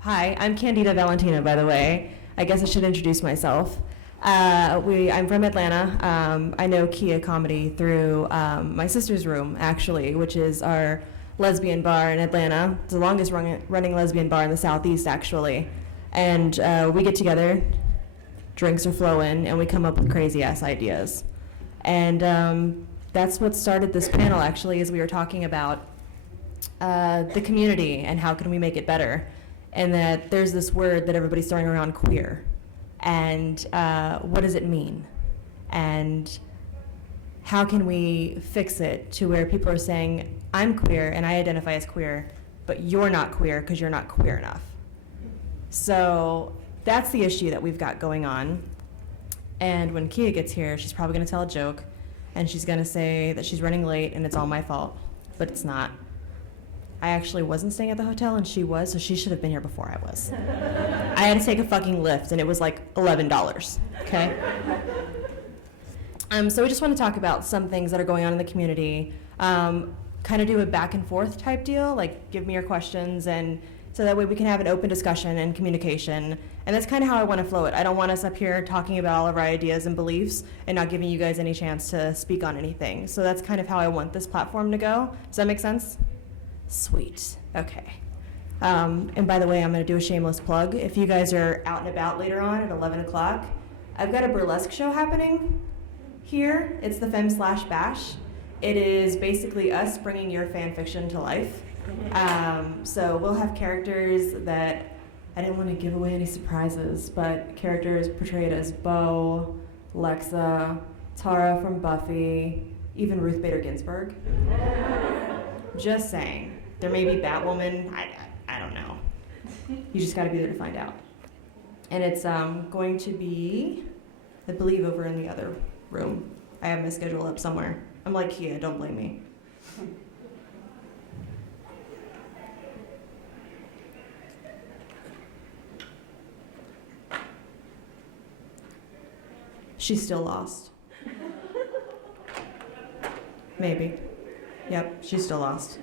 Hi, I'm Candida Valentina, by the way. I guess I should introduce myself. I'm from Atlanta. I know Kia Comedy through my sister's room, actually, which is our lesbian bar in Atlanta. It's the longest running lesbian bar in the Southeast, actually. And we get together, drinks are flowing, and we come up with crazy-ass ideas. And that's what started this panel, actually, is we were talking about the community and how can we make it better. And that there's this word that everybody's throwing around, queer. And what does it mean? And how can we fix it to where people are saying, I'm queer and I identify as queer, but you're not queer because you're not queer enough. So that's the issue that we've got going on. And when Kia gets here, she's probably going to tell a joke, and she's going to say that she's running late and it's all my fault, but it's not. I actually wasn't staying at the hotel and she was, so she should have been here before I was. I had to take a fucking Lyft and it was like $11, okay? So we just want to talk about some things that are going on in the community, kind of do a back and forth type deal, like give me your questions, and so that way we can have an open discussion and communication. And that's kind of how I want to flow it. I don't want us up here talking about all of our ideas and beliefs and not giving you guys any chance to speak on anything. So that's kind of how I want this platform to go. Does that make sense? Sweet. Okay. And by the way, I'm going to do a shameless plug. If you guys are out and about later on at 11 o'clock, I've got a burlesque show happening here. It's the Femme/Bash. It is basically us bringing your fan fiction to life. So we'll have characters that, I didn't want to give away any surprises, but characters portrayed as Bo, Lexa, Tara from Buffy, even Ruth Bader Ginsburg. Just saying. There may be Batwoman, I don't know. You just gotta be there to find out. And it's going to be, I believe, over in the other room. I have my schedule up somewhere. I'm like Kia, don't blame me. She's still lost. Maybe. Yep, she's still lost.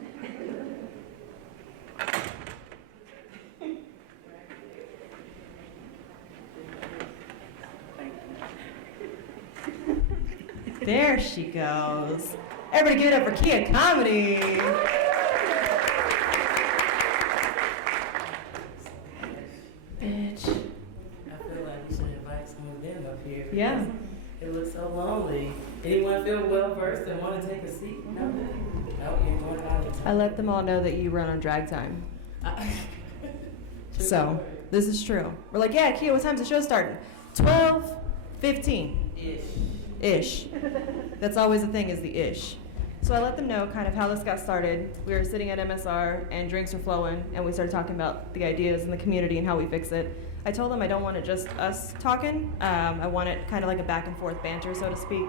There she goes. Everybody give it up for Kia Comedy. Bitch. I feel like we should invite some of them up here. Yeah. It looks so lonely. Anyone feel well versed and want to take a seat? No? No, you're going out of time. I let them all know that you run on drag time. So, this is true. We're like, yeah, Kia, what time's the show starting? 12:15. Ish. That's always the thing, is the ish. So I let them know kind of how this got started. We were sitting at MSR and drinks were flowing, and we started talking about the ideas in the community and how we fix it. I told them I don't want it just us talking. I want it kind of like a back and forth banter, so to speak.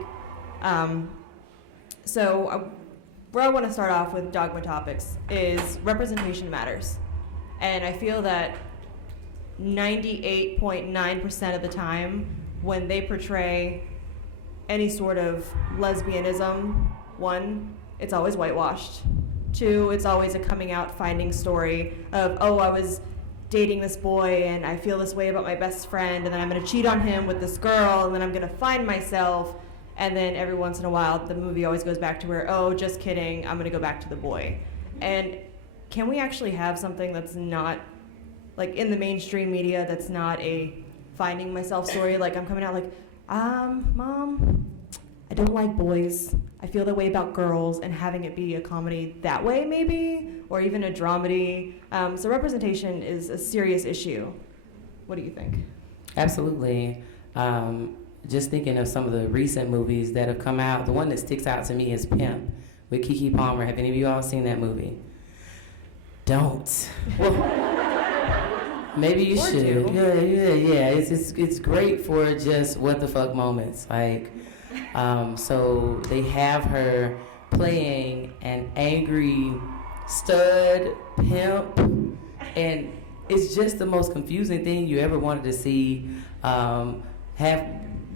Where I want to start off with Dogma topics is representation matters. And I feel that 98.9% of the time when they portray any sort of lesbianism, one, it's always whitewashed. Two, it's always a coming out finding story of, oh, I was dating this boy and I feel this way about my best friend, and then I'm going to cheat on him with this girl, and then I'm going to find myself. And then every once in a while, the movie always goes back to where, oh, just kidding, I'm going to go back to the boy. And can we actually have something that's not, like in the mainstream media, that's not a finding myself story? Like I'm coming out like, Mom, I don't like boys. I feel that way about girls, and having it be a comedy that way maybe, or even a dramedy. So representation is a serious issue. What do you think? Absolutely. Just thinking of some of the recent movies that have come out, the one that sticks out to me is Pimp with Keke Palmer. Have any of you all seen that movie? Don't. Well, maybe you should. Yeah. It's great for just what the fuck moments. Like, so they have her playing an angry stud pimp, and it's just the most confusing thing you ever wanted to see.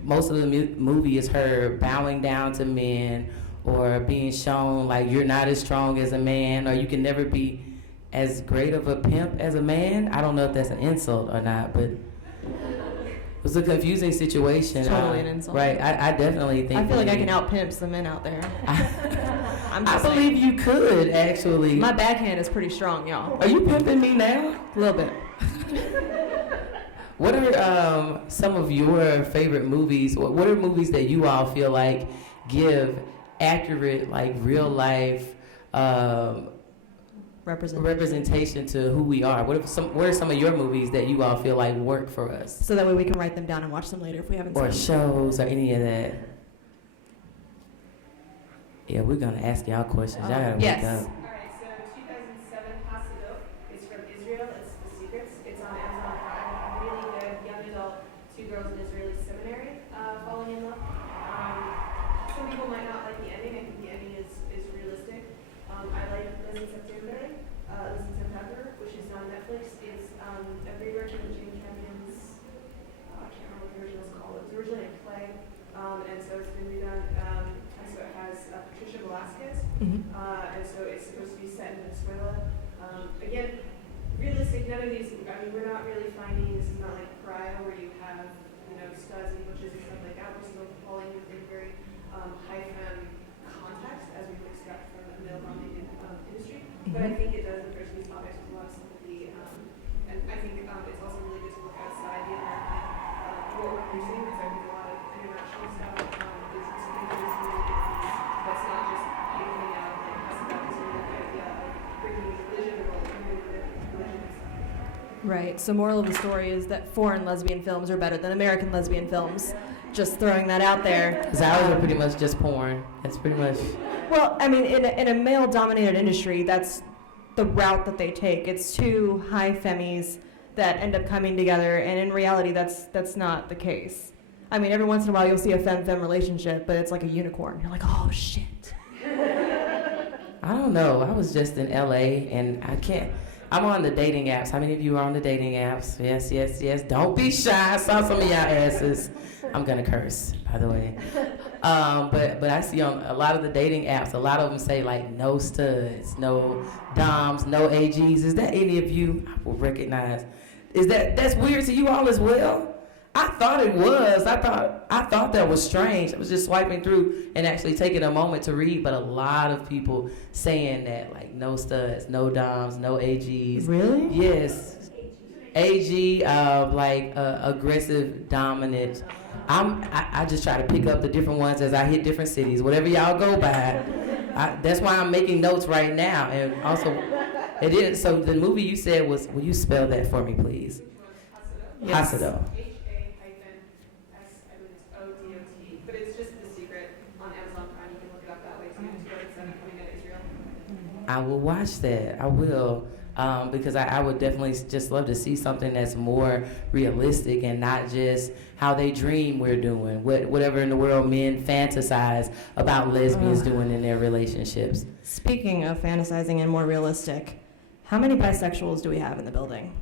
Most of the movie is her bowing down to men, or being shown like you're not as strong as a man, or you can never be as great of a pimp as a man. I don't know if that's an insult or not, but it was a confusing situation. It's totally an insult. Right. I definitely think. I feel like I can out-pimp some men out there. I believe you could, actually. My backhand is pretty strong, y'all. Are you pimping me now? A little bit. What are some of your favorite movies? What are movies that you all feel like give accurate, like real life representation to who we are? What are some of your movies that you all feel like work for us? So that way we can write them down and watch them later if we haven't seen Or them. shows or any of that. Yeah, we're gonna ask y'all questions. Y'all gotta yes. wake up. All right, so 2007 Hasidot is from Israel. It's The Secrets. It's on Amazon Prime. Really good young adult, 2 girls in Israeli seminary falling in love. Some people might not like the ending. I think the ending is realistic. I like Listen September, which is on Netflix. It's a reworking of Jane Campion's, I can't remember what the original is called. It was originally a play, and so it's been redone. And so it has Patricia Velasquez, and so it's supposed to be set in Venezuela. Again, realistic. None of these. I mean, we're not really finding. This is not like Pariah where you have studs and butches and stuff like that. We're still falling within very high femme context as we would expect from a male-dominated industry. But I think it does approach these topics with a lot of sympathy, and I think it's also really good to look outside the American what we're producing, because I think a lot of international stuff is something that is really good, that's not just picking out like us about this really good idea of bringing religion or religion and stuff. Right. So moral of the story is that foreign lesbian films are better than American lesbian films. Just throwing that out there. Because ours are pretty much just porn. That's pretty much. Well, I mean, in a male-dominated industry, that's the route that they take. It's 2 high femmies that end up coming together, and in reality, that's not the case. I mean, every once in a while, you'll see a femme-femme relationship, but it's like a unicorn. You're like, oh, shit. I don't know. I was just in LA, and I'm on the dating apps. How many of you are on the dating apps? Yes, yes, yes. Don't be shy. I saw some of y'all asses. I'm gonna curse, by the way. But I see on a lot of the dating apps, a lot of them say like no studs, no doms, no AGs. Is that any of you I will recognize? That's weird to you all as well? I thought it was. I thought that was strange. I was just swiping through and actually taking a moment to read, but a lot of people saying that like no studs, no doms, no AGs. Really? Yes. AG, aggressive, dominant. I just try to pick up the different ones as I hit different cities. Whatever y'all go by, that's why I'm making notes right now. And also, it is. So the movie you said was. Will you spell that for me, please? Yes. Hasidot. HA-SIDOT. But it's just The Secret on Amazon Prime. You can look it up that way too. 2007 coming out of Israel. I will watch that. I will. Because I would definitely just love to see something that's more realistic and not just how they dream we're doing, whatever in the world men fantasize about lesbians doing in their relationships. Speaking of fantasizing and more realistic, how many bisexuals do we have in the building?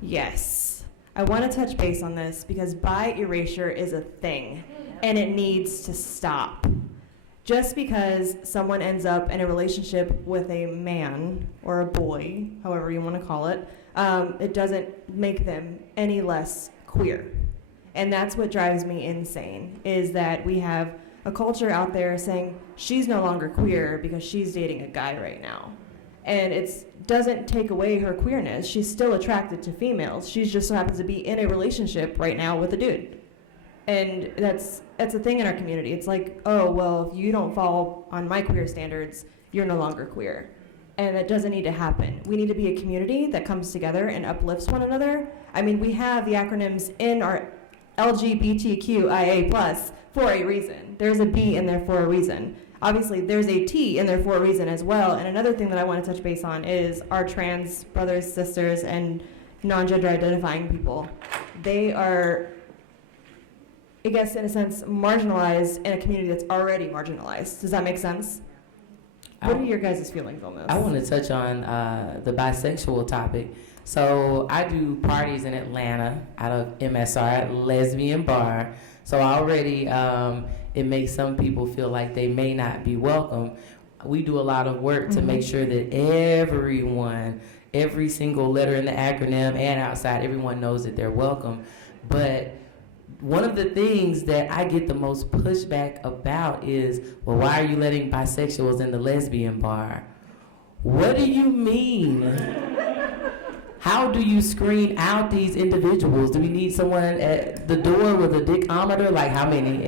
Yes. I want to touch base on this because bi erasure is a thing and it needs to stop. Just because someone ends up in a relationship with a man or a boy, however you want to call it, it doesn't make them any less queer. And that's what drives me insane, is that we have a culture out there saying she's no longer queer because she's dating a guy right now. And it doesn't take away her queerness. She's still attracted to females. She just so happens to be in a relationship right now with a dude. And that's a thing in our community. It's like, oh, well, if you don't fall on my queer standards, you're no longer queer. And that doesn't need to happen. We need to be a community that comes together and uplifts one another. I mean, we have the acronyms in our LGBTQIA+ for a reason. There's a B in there for a reason. Obviously, there's a T in there for a reason as well. And another thing that I want to touch base on is our trans brothers, sisters, and non-gender identifying people. They are, I guess, in a sense, marginalized in a community that's already marginalized. Does that make sense? What are your guys' feelings on this? I want to touch on the bisexual topic. So I do parties in Atlanta out of MSR, Lesbian Bar. So already it makes some people feel like they may not be welcome. we do a lot of work to make sure that everyone, every single letter in the acronym and outside, everyone knows that they're welcome. But one of the things that I get the most pushback about is, well, why are you letting bisexuals in the lesbian bar? What do you mean? How do you screen out these individuals? Do we need someone at the door with a dickometer? Like how many?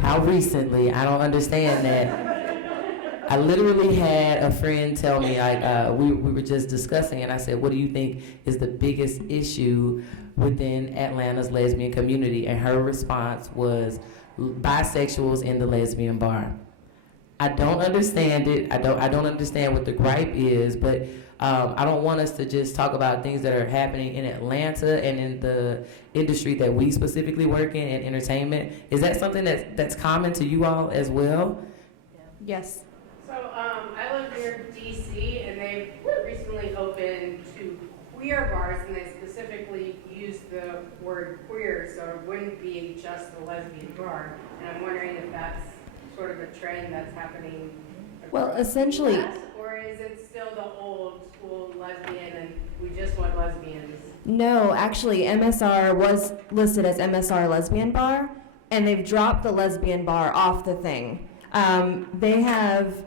How recently? I don't understand that. I literally had a friend tell me, we were just discussing, and I said, what do you think is the biggest issue within Atlanta's lesbian community? And her response was bisexuals in the lesbian bar. I don't understand it. I don't understand what the gripe is, but I don't want us to just talk about things that are happening in Atlanta and in the industry that we specifically work in entertainment. Is that something that's common to you all as well? Yes. So I live near DC, and they've recently opened 2 queer bars, and they specifically use the word queer, so it wouldn't be just a lesbian bar. And I'm wondering if that's sort of a trend that's happening. Well, essentially, US, or is it still the old school lesbian and we just want lesbians? no, actually, MSR was listed as MSR lesbian bar, and they've dropped the lesbian bar off the thing. They have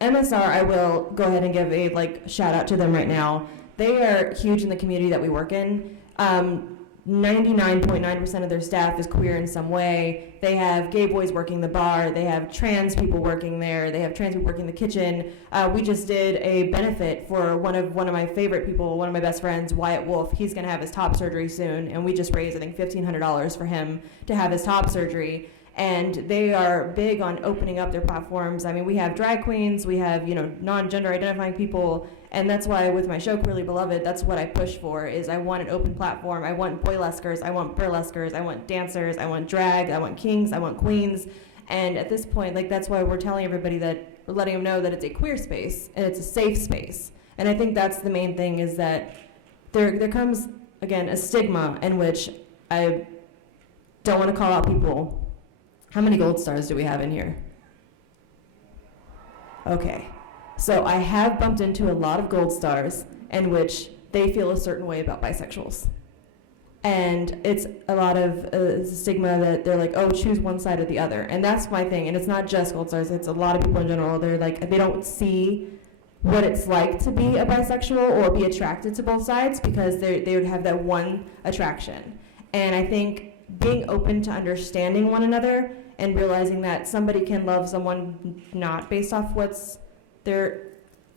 MSR. I will go ahead and give a shout out to them right now. They are huge in the community that we work in. 99.9% of their staff is queer in some way. They have gay boys working the bar. They have trans people working there. They have trans people working the kitchen. We just did a benefit for one of my favorite people, one of my best friends, Wyatt Wolf. He's going to have his top surgery soon, and we just raised, I think, $1,500 for him to have his top surgery. And they are big on opening up their platforms. I mean, we have drag queens, we have, non-gender identifying people, and that's why with my show, Queerly Beloved, that's what I push for, is I want an open platform. I want boylesquers, I want burlesquers, I want dancers, I want drag, I want kings, I want queens. And at this point, that's why we're telling everybody that, we're letting them know that it's a queer space, and it's a safe space. And I think that's the main thing, is that there comes, again, a stigma in which I don't want to call out people. How many gold stars do we have in here? Okay. So I have bumped into a lot of gold stars in which they feel a certain way about bisexuals. And it's a lot of stigma that they're like, oh, choose one side or the other. And that's my thing. And it's not just gold stars. It's a lot of people in general. They're like, they don't see what it's like to be a bisexual or be attracted to both sides because they would have that one attraction. And I think being open to understanding one another and realizing that somebody can love someone not based off what's their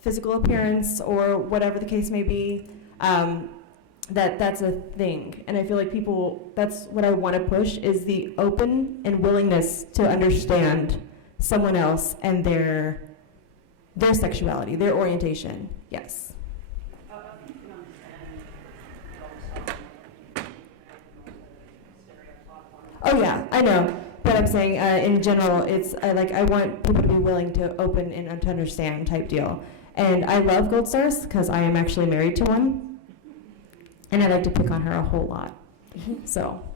physical appearance or whatever the case may be, that's a thing. And I feel like that's what I want to push, is the open and willingness to understand someone else and their sexuality, their orientation. Yes. Oh yeah, I know. But I'm saying, in general, it's I want people to be willing to open and to understand type deal. And I love gold stars because I am actually married to one, and I like to pick on her a whole lot. So.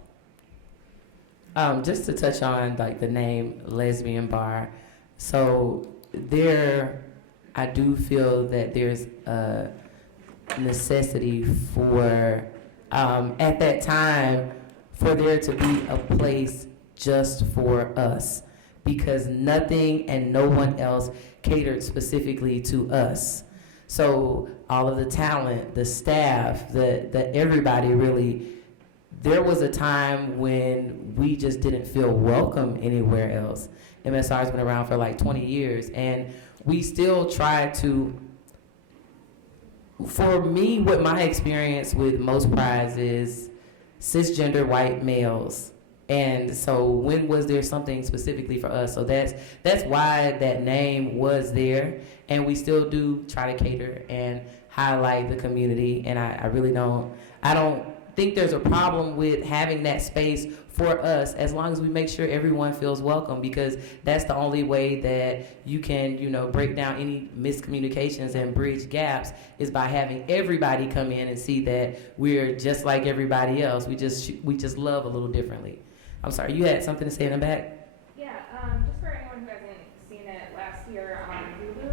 Just to touch on the name lesbian bar, so I do feel that there's a necessity for at that time for there to be a place just for us, because nothing and no one else catered specifically to us. So all of the talent, the staff, the everybody really, there was a time when we just didn't feel welcome anywhere else. MSR's been around for 20 years, and we still try to, for me, what my experience with most prides is cisgender white males. And so when was there something specifically for us? So that's why that name was there. And we still do try to cater and highlight the community. And I really don't think there's a problem with having that space for us, as long as we make sure everyone feels welcome, because that's the only way that you can, break down any miscommunications and bridge gaps, is by having everybody come in and see that we're just like everybody else. We just love a little differently. I'm sorry, you had something to say in the back? Yeah, just for anyone who hasn't seen it, last year on Hulu,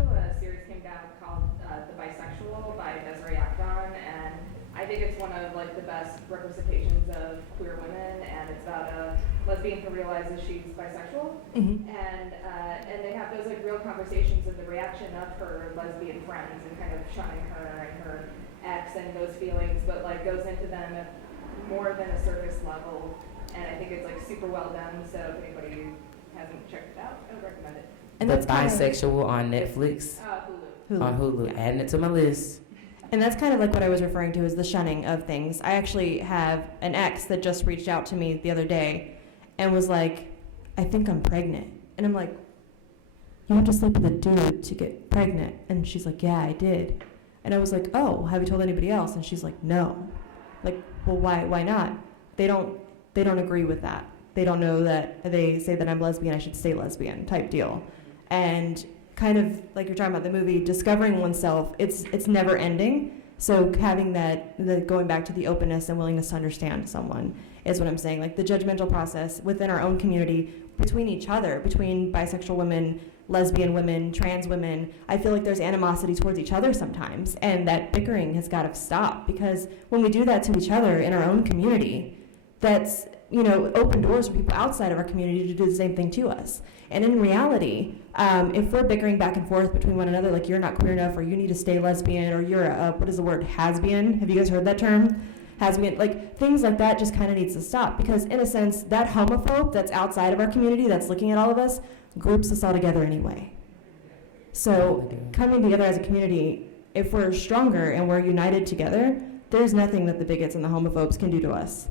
like the best representations of queer women, and it's about a lesbian who realizes she's bisexual, and they have those like real conversations of the reaction of her lesbian friends and kind of shunning her and her ex and those feelings, but like goes into them more than a surface level, and I think it's like super well done. So if anybody hasn't checked it out, I would recommend it. And The that's kind of, Bisexual on Netflix, Hulu. on Hulu. Adding it to my list. and that's kind of like what I was referring to as the shunning of things. I actually have an ex that just reached out to me the other day and was like, I think I'm pregnant. And I'm like, you have to sleep with a dude to get pregnant. And she's like, yeah, I did. And I was like, oh, have you told anybody else? And she's like, no. Like, well, why not? They don't agree with that. They don't know that they say that I'm lesbian, I should stay lesbian type deal. And kind of like you're talking about the movie, discovering oneself, it's never ending. So having that going back to the openness and willingness to understand someone is what I'm saying. Like the judgmental process within our own community, between each other, between bisexual women, lesbian women, trans women, I feel like there's animosity towards each other sometimes, and that bickering has got to stop, because when we do that to each other in our own community, that's, open doors for people outside of our community to do the same thing to us. And in reality, if we're bickering back and forth between one another, like you're not queer enough, or you need to stay lesbian, or you're what is the word, has-been? Have you guys heard that term? Has-been, like things like that just kind of needs to stop, because in a sense, that homophobe that's outside of our community, that's looking at all of us, groups us all together anyway. So coming together as a community, if we're stronger and we're united together, there's nothing that the bigots and the homophobes can do to us.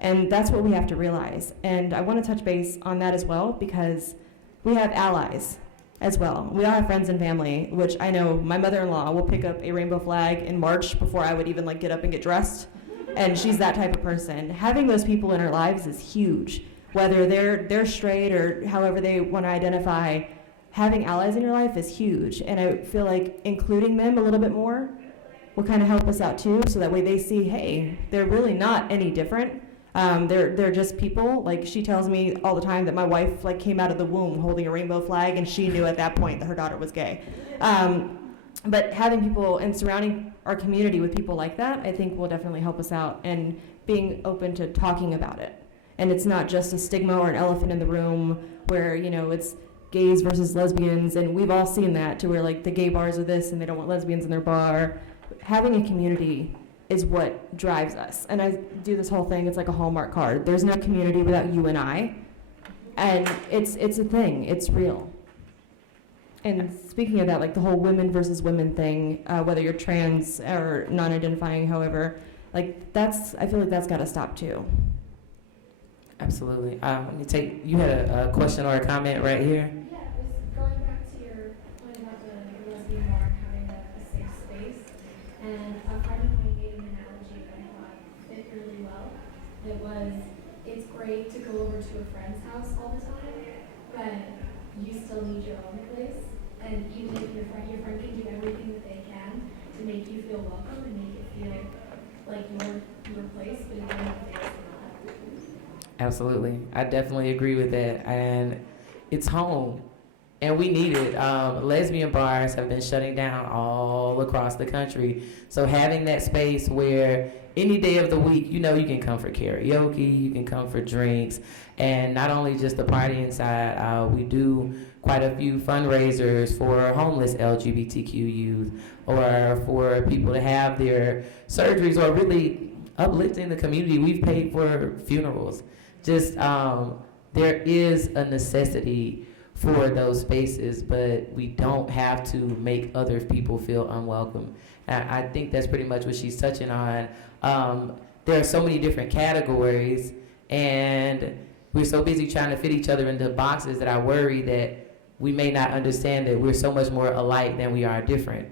And that's what we have to realize. And I want to touch base on that as well, because we have allies as well. We all have friends and family, which I know my mother-in-law will pick up a rainbow flag in March before I would even get up and get dressed. And she's that type of person. Having those people in our lives is huge. Whether they're straight or however they want to identify, having allies in your life is huge. And I feel like including them a little bit more will kind of help us out too, so that way they see, hey, they're really not any different. They're just people. Like she tells me all the time that my wife came out of the womb holding a rainbow flag, and she knew at that point that her daughter was gay. But having people and surrounding our community with people like that, I think will definitely help us out, and being open to talking about it. And it's not just a stigma or an elephant in the room where, it's gays versus lesbians, and we've all seen that, to where the gay bars are this and they don't want lesbians in their bar. Having a community is what drives us. And I do this whole thing, it's like a Hallmark card. There's no community without you and I. And it's a thing, it's real. And speaking of that, the whole women versus women thing, whether you're trans or non-identifying, however, I feel like that's got to stop too. Absolutely. You had a question or a comment right here. Yeah, it was going back to your point about the lesbian bar having a safe space. And a friend of mine made an analogy that I thought fit really well. It's great to go over to a friend's house all the time, but you still need your own place. And even if your friend can do everything that they can to make you feel welcome and make it feel like your place, but at the end of the day, it's not. Absolutely. I definitely agree with that. And it's home. And we need it. Lesbian bars have been shutting down all across the country. So having that space where any day of the week, you can come for karaoke, you can come for drinks, and not only just the party inside, we do quite a few fundraisers for homeless LGBTQ youth, or for people to have their surgeries, or really uplifting the community. We've paid for funerals. Just there is a necessity for those spaces, but we don't have to make other people feel unwelcome. I think that's pretty much what she's touching on. There are so many different categories, and we're so busy trying to fit each other into boxes that I worry that we may not understand that we're so much more alike than we are different.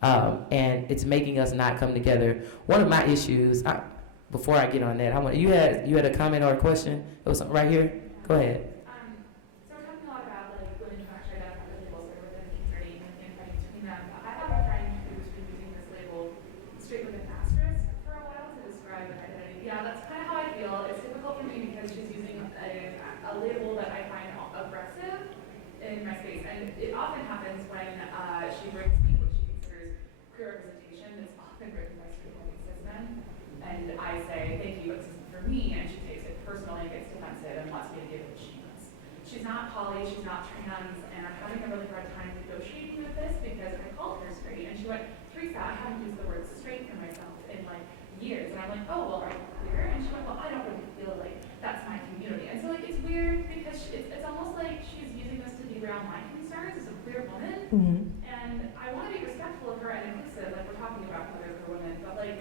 And it's making us not come together. One of my issues, before I get on that, you had a comment or a question? It was something right here. Go ahead. So we're talking a lot about women who actually identify with labels that are within the community and fighting between them. But I have a friend who's been using this label straight with an asterisk for a while to describe an identity. Yeah, that's kind of how I feel. It's difficult for me because she's using a label that I find aggressive in my space, and it often happens when she brings me what she considers queer representation. It's often written by straight white cis men, and I she's not poly, she's not trans, and I'm having a really hard time negotiating with this because I called her straight, and she went, Teresa, I haven't used the word straight for myself in like years, and I'm like, oh, well, are you queer? And she went, well, I don't really feel like that's my community. And so like it's weird because it's almost like she's using this to derail my concerns as a queer woman, and I want to be respectful of her and inclusive, like we're talking about queer women, but like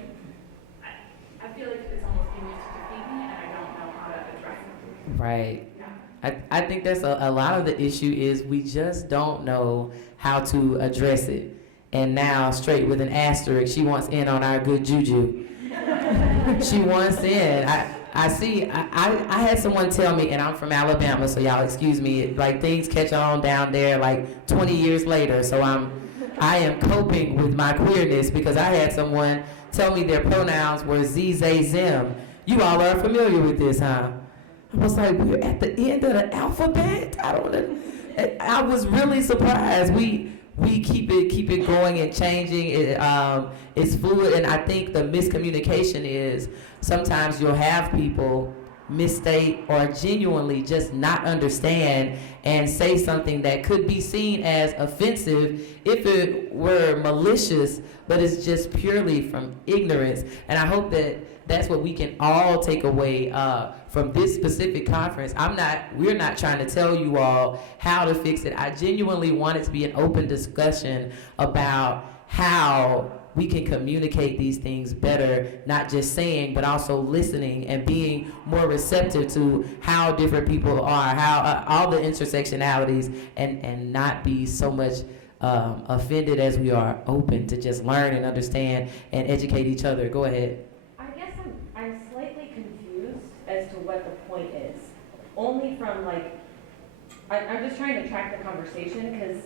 I feel like it's almost being used to defeat me, and I don't know how to address it. Right. Yeah. I think that's a lot of the issue is we just don't know how to address it. And now, straight with an asterisk, she wants in on our good juju. She wants in. I see, I had someone tell me, and I'm from Alabama, so y'all excuse me, like things catch on down there like 20 years later, so I am coping with my queerness because I had someone tell me their pronouns were Z, they, them. You all are familiar with this, huh? I was like, we're at the end of the alphabet? I was really surprised. We keep it going and changing. It's fluid, and I think the miscommunication is sometimes you'll have people misstate or genuinely just not understand and say something that could be seen as offensive if it were malicious, but it's just purely from ignorance. And I hope that that's what we can all take away from this specific conference. We're not trying to tell you all how to fix it. I genuinely want it to be an open discussion about how we can communicate these things better, not just saying, but also listening and being more receptive to how different people are, how all the intersectionalities, and not be so much offended as we are open to just learn and understand and educate each other. Go ahead. I guess I'm slightly confused as to what the point is. Only from like, I'm just trying to track the conversation because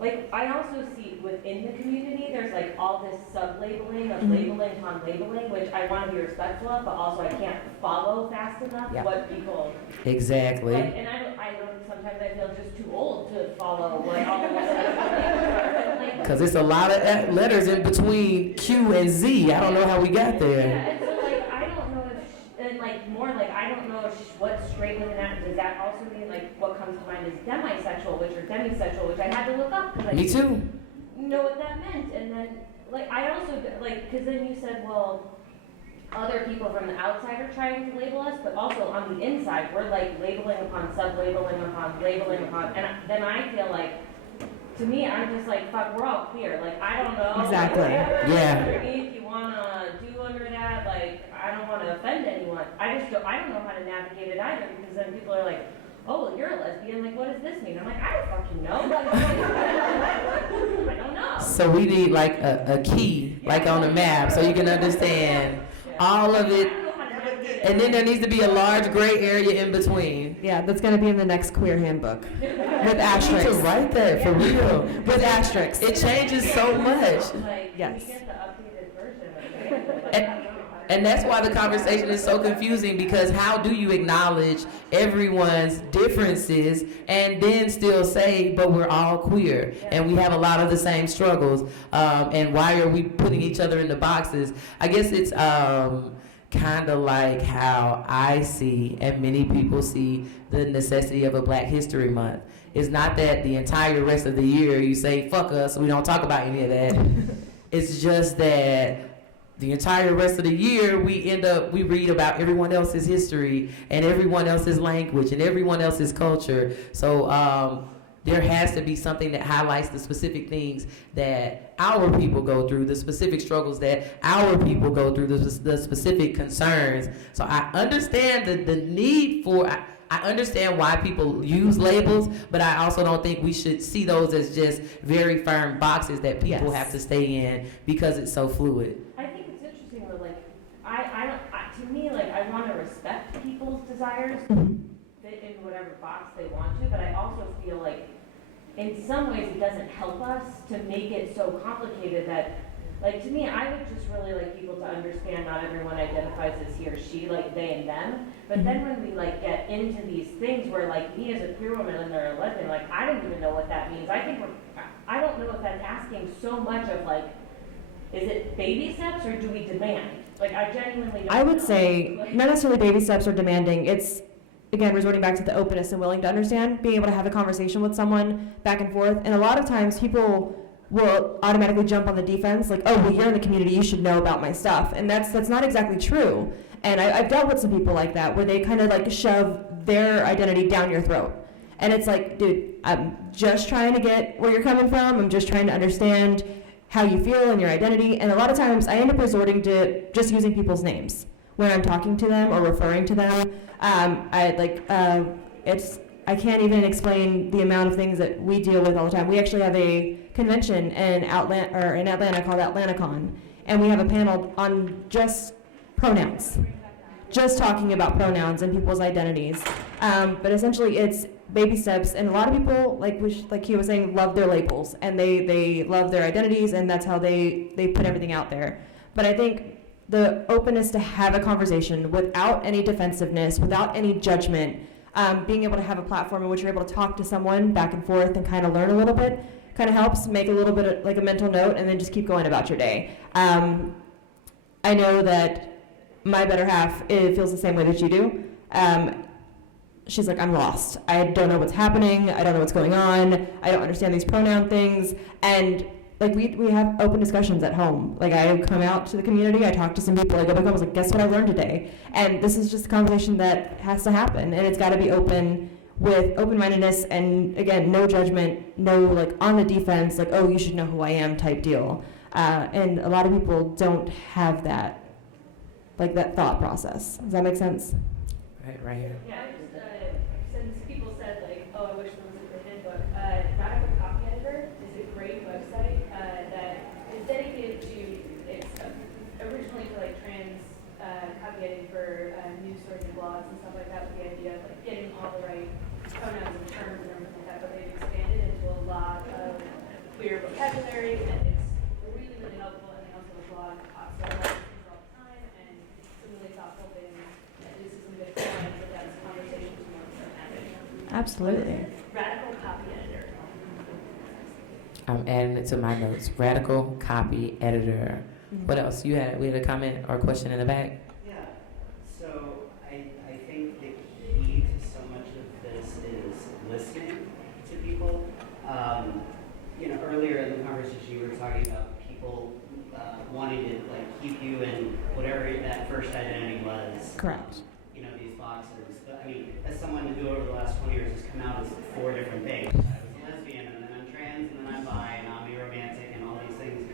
like, I also see within the community, there's like all this sub-labeling of labeling upon labeling, which I want to be respectful of, but also I can't follow fast enough what people. Exactly. Like, and I don't, sometimes I feel just too old to follow what all of this. Because it's a lot of letters in between Q and Z. I don't know how we got there. Yeah, and so like, I don't know if, and like more like, I don't know if what's straight with that. Does that also mean like what comes to mind is demisexual, which or demisexual, which I had to look up because I Me too. didn't know what that meant. And then like I also like because then you said, well, other people from the outside are trying to label us, but also on the inside we're like labeling upon sub-labeling upon labeling upon, and then I feel like. To me, I'm just like, fuck, we're all queer. Like, I don't know. Exactly. Like, Yeah. If you want to do under that, like, I don't want to offend anyone. I don't know how to navigate it either because then people are like, oh, well, you're a lesbian. Like, what does this mean? I'm like, I don't fucking know. I don't know. So we need like a key, like on a map, so you can understand all of it. And then there needs to be a large gray area in between. Yeah, that's going to be in the next queer handbook with asterisks. You need to write that for real. With asterisks. It changes so much. Like, Yes. we get the updated version of it. And that's why the conversation is so confusing, because how do you acknowledge everyone's differences and then still say, but we're all queer and we have a lot of the same struggles, and why are we putting each other into boxes? I guess it's kind of like how I see and many people see the necessity of a Black History Month. It's not that the entire rest of the year you say, fuck us, we don't talk about any of that. It's just that the entire rest of the year, we read about everyone else's history and everyone else's language and everyone else's culture. So there has to be something that highlights the specific things that our people go through, the specific struggles that our people go through, the specific concerns. So I understand the need for, I understand why people use labels, but I also don't think we should see those as just very firm boxes that people have to stay in because it's so fluid. I think it's interesting though, like, to me, like, I want to respect people's desires, fit in whatever box they want to, but I also feel like in some ways it doesn't help us to make it so complicated that, like, to me, I would just really like people to understand not everyone identifies as he or she, like they and them, but then when we like get into these things where like me as a queer woman and they're a lesbian, like I don't even know what that means. I don't know if that's asking so much of like, is it baby steps or do we demand? Like I genuinely don't I would know. say Like, not necessarily baby steps or demanding. It's again, resorting back to the openness and willing to understand, being able to have a conversation with someone back and forth. And a lot of times people will automatically jump on the defense, like, oh, well, you're in the community, you should know about my stuff. And that's not exactly true. And I've dealt with some people like that, where they kind of like shove their identity down your throat. And it's like, dude, I'm just trying to get where you're coming from. I'm just trying to understand how you feel and your identity. And a lot of times I end up resorting to just using people's names when I'm talking to them or referring to them. I can't even explain the amount of things that we deal with all the time. We actually have a convention in Atlanta called AtlantaCon, and we have a panel on just pronouns, just talking about pronouns and people's identities. But essentially, it's baby steps, and a lot of people, like he was saying, love their labels, and they love their identities, and that's how they put everything out there. But I think the openness to have a conversation without any defensiveness, without any judgment, being able to have a platform in which you're able to talk to someone back and forth and kind of learn a little bit, kind of helps make a little bit of like a mental note, and then just keep going about your day. I know that my better half, it feels the same way that you do. She's like, I'm lost. I don't know what's happening. I don't know what's going on. I don't understand these pronoun things. And like we have open discussions at home. Like I come out to the community, I talk to some people, I go back home, I was like, guess what I learned today? And this is just a conversation that has to happen, and it's got to be open with open-mindedness, and again, no judgment, no like on the defense, like, oh, you should know who I am type deal. And a lot of people don't have that, like that thought process. Does that make sense? Right here. Yeah, since people said like, oh, I wish there was a handbook, Radical Copy Editor is a great website that is dedicated to, it's originally for like trans copy editing for news stories and blogs and stuff like that, with the idea of like getting all the right pronouns and terms and everything like that, but they've expanded into a lot of queer vocabulary, and it's really, really helpful. And they also have a blog, so I like things all the time, and some really thoughtful things. And this is some good forums that that's conversations we want to start having. Absolutely. Radical Copy Editor. I'm adding it to my notes. Radical Copy Editor. What else? We had a comment or question in the back? Yeah. So I think the key to so much of this is listening to people. Earlier in the conversation you were talking about people wanting to like keep you in whatever that first identity was. Correct. These boxes. But, I mean, as someone who over the last 20 years has come out as 4 different things. I was a lesbian, and then I'm trans, and then I'm bi, and I'm aromantic, and all these things.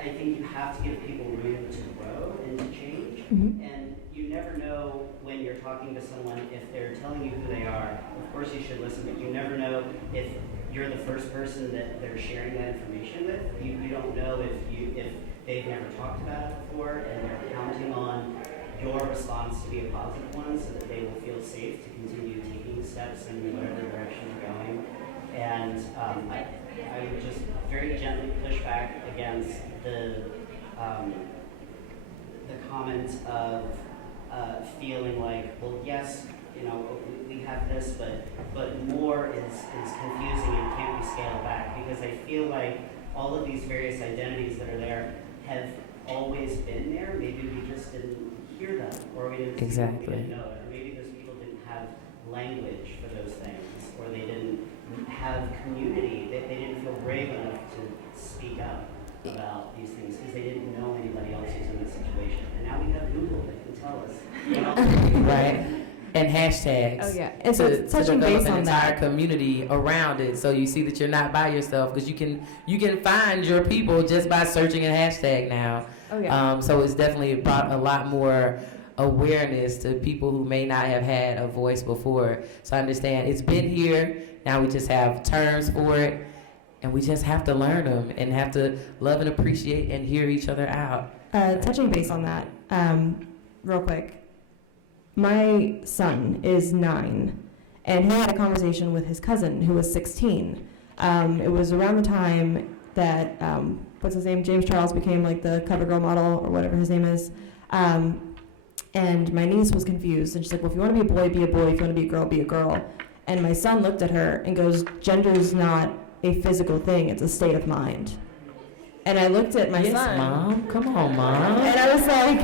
I think you have to give people room to grow and to change. Mm-hmm. And you never know when you're talking to someone if they're telling you who they are. Of course you should listen, but you never know if you're the first person that they're sharing that information with. You don't know if they've never talked about it before, and they're counting on your response to be a positive one so that they will feel safe to continue taking steps in whatever direction you're going. And I would just very gently push back against the comment of feeling like, well, yes, we have this, but more is confusing and can't be scaled back, because I feel like all of these various identities that are there have always been there. Maybe we just didn't hear them, or we didn't know it, or maybe those people didn't have language for those things, or they didn't have community, they didn't feel brave enough to speak up about these things because they didn't know anybody else who's in this situation. And now we have Google that can tell us. Right. And hashtags. Oh yeah, it's to touching develop base an on entire that. community around it, so you see that you're not by yourself, because you can find your people just by searching a hashtag now. Oh yeah. So it's definitely brought a lot more awareness to people who may not have had a voice before. So I understand it's been here. Now we just have terms for it, and we just have to learn them and have to love and appreciate and hear each other out. Touching base on that, real quick. My son is 9, and he had a conversation with his cousin who was 16. It was around the time that, what's his name, James Charles became like the cover girl model or whatever his name is. And my niece was confused, and she's like, well, if you want to be a boy, be a boy. If you want to be a girl, be a girl. And my son looked at her and goes, gender's not a physical thing, it's a state of mind. And I looked at my son. Mom. Come on, Mom. And I was like,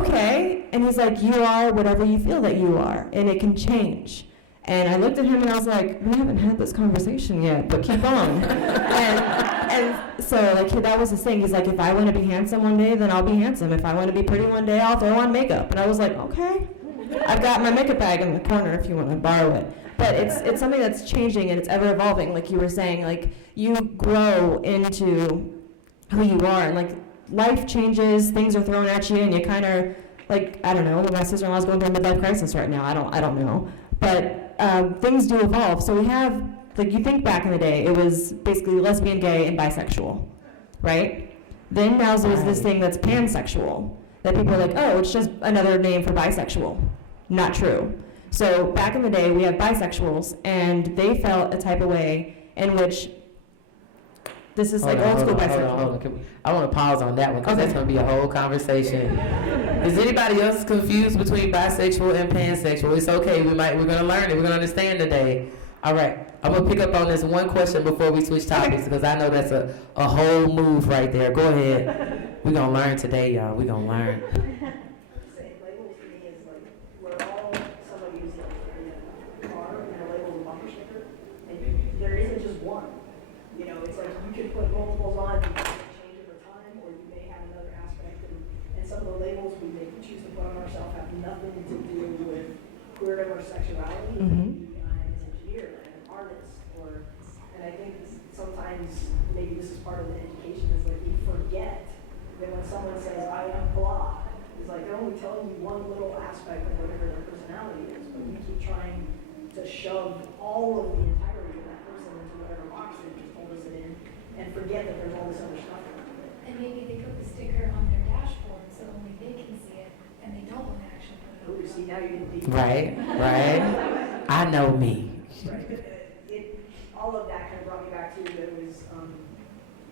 okay. And he's like, you are whatever you feel that you are, and it can change. And I looked at him and I was like, we haven't had this conversation yet, but keep on. and so like that was his thing. He's like, if I want to be handsome one day, then I'll be handsome. If I want to be pretty one day, I'll throw on makeup. And I was like, okay. I've got my makeup bag in the corner if you want to borrow it. But it's something that's changing and it's ever evolving. Like you were saying, like you grow into who you are, and like life changes, things are thrown at you, and you kind of like, I don't know. My sister-in-law's going through a midlife crisis right now. I don't know. But things do evolve. So we have, like, you think back in the day, it was basically lesbian, gay, and bisexual, right? Then now there's this thing that's pansexual, that people are like, oh, it's just another name for bisexual. Not true. So back in the day, we have bisexuals, and they felt a type of way in which this is like old school bisexual. Hold on. I want to pause on that one because that's going to be a whole conversation. Is anybody else confused between bisexual and pansexual? It's okay. We're going to learn it. We're going to understand today. All right. I'm going to pick up on this one question before we switch topics because I know that's a whole move right there. Go ahead. We're going to learn today, y'all. We're going to learn. Labels to me is like we're all somebody who's in a car and a label is a bumper sticker. And there isn't just one. You know, it's like you could put multiples on, you can change over time, or you may have another aspect. And some of the labels we choose to put on ourselves have nothing to do with queerdom or sexuality. Mm-hmm. I'm an engineer, I'm an artist, and I think sometimes maybe this is part of the education is like we forget that when someone says I am blah, it's like they're only telling you one little aspect of whatever their personality is, but we keep trying to shove all of the entirety of that person into whatever box they just told us it in, and forget that there's all this other stuff around it. And maybe they put the sticker on their dashboard so only they can see it, and they don't want to actually put it on. Oh, you see, now you're getting deep. Right. I know me. Right. All of that kind of brought me back to that was,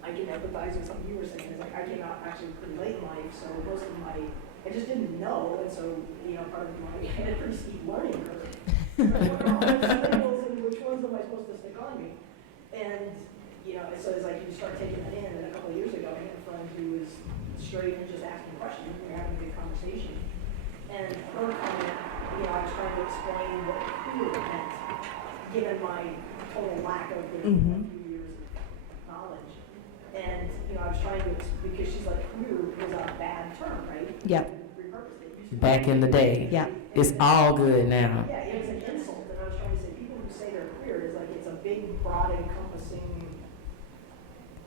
I can empathize with something you were saying. It's like I came out actually pretty late in life, so most of I just didn't know, and so, you know, part of I had a pretty steep learning curve. What are all these labels and which ones am I supposed to stick on me? And, you know, so it's like you start taking that in, and a couple of years ago, I had a friend who was straight and just asking questions. We were having a good conversation. And her comment, you know, I was trying to explain what queer meant, given my total lack of a few years of knowledge. And, you know, I was trying to, because she's like, queer was a bad term, right? Yep. Repurposed it. Back in the day. Yeah. It's all good now. Yeah, it was an insult, and I was trying to say people who say they're queer is like it's a big, broad, encompassing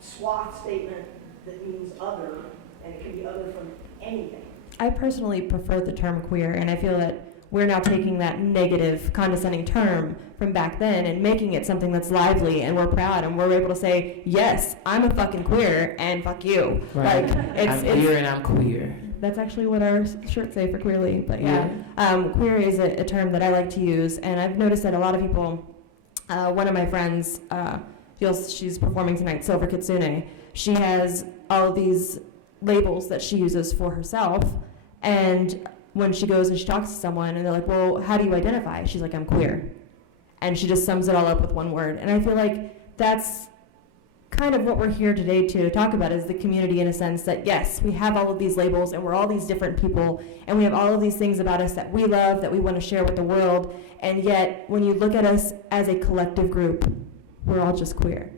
swath statement that means other, and it can be other from anything. I personally prefer the term queer, and I feel that we're now taking that negative, condescending term from back then and making it something that's lively, and we're proud, and we're able to say, yes, I'm a fucking queer, and fuck you. Right. Like, I'm queer and I'm queer. That's actually what our shirts say for queerly, but yeah. Queer is a term that I like to use, and I've noticed that a lot of people, one of my friends, she's performing tonight, Silver Kitsune, she has all these labels that she uses for herself, and when she goes and she talks to someone and they're like, well, how do you identify? She's like, I'm queer. And she just sums it all up with one word. And I feel like that's kind of what we're here today to talk about, is the community, in a sense that, yes, we have all of these labels and we're all these different people and we have all of these things about us that we love, that we want to share with the world. And yet, when you look at us as a collective group, we're all just queer.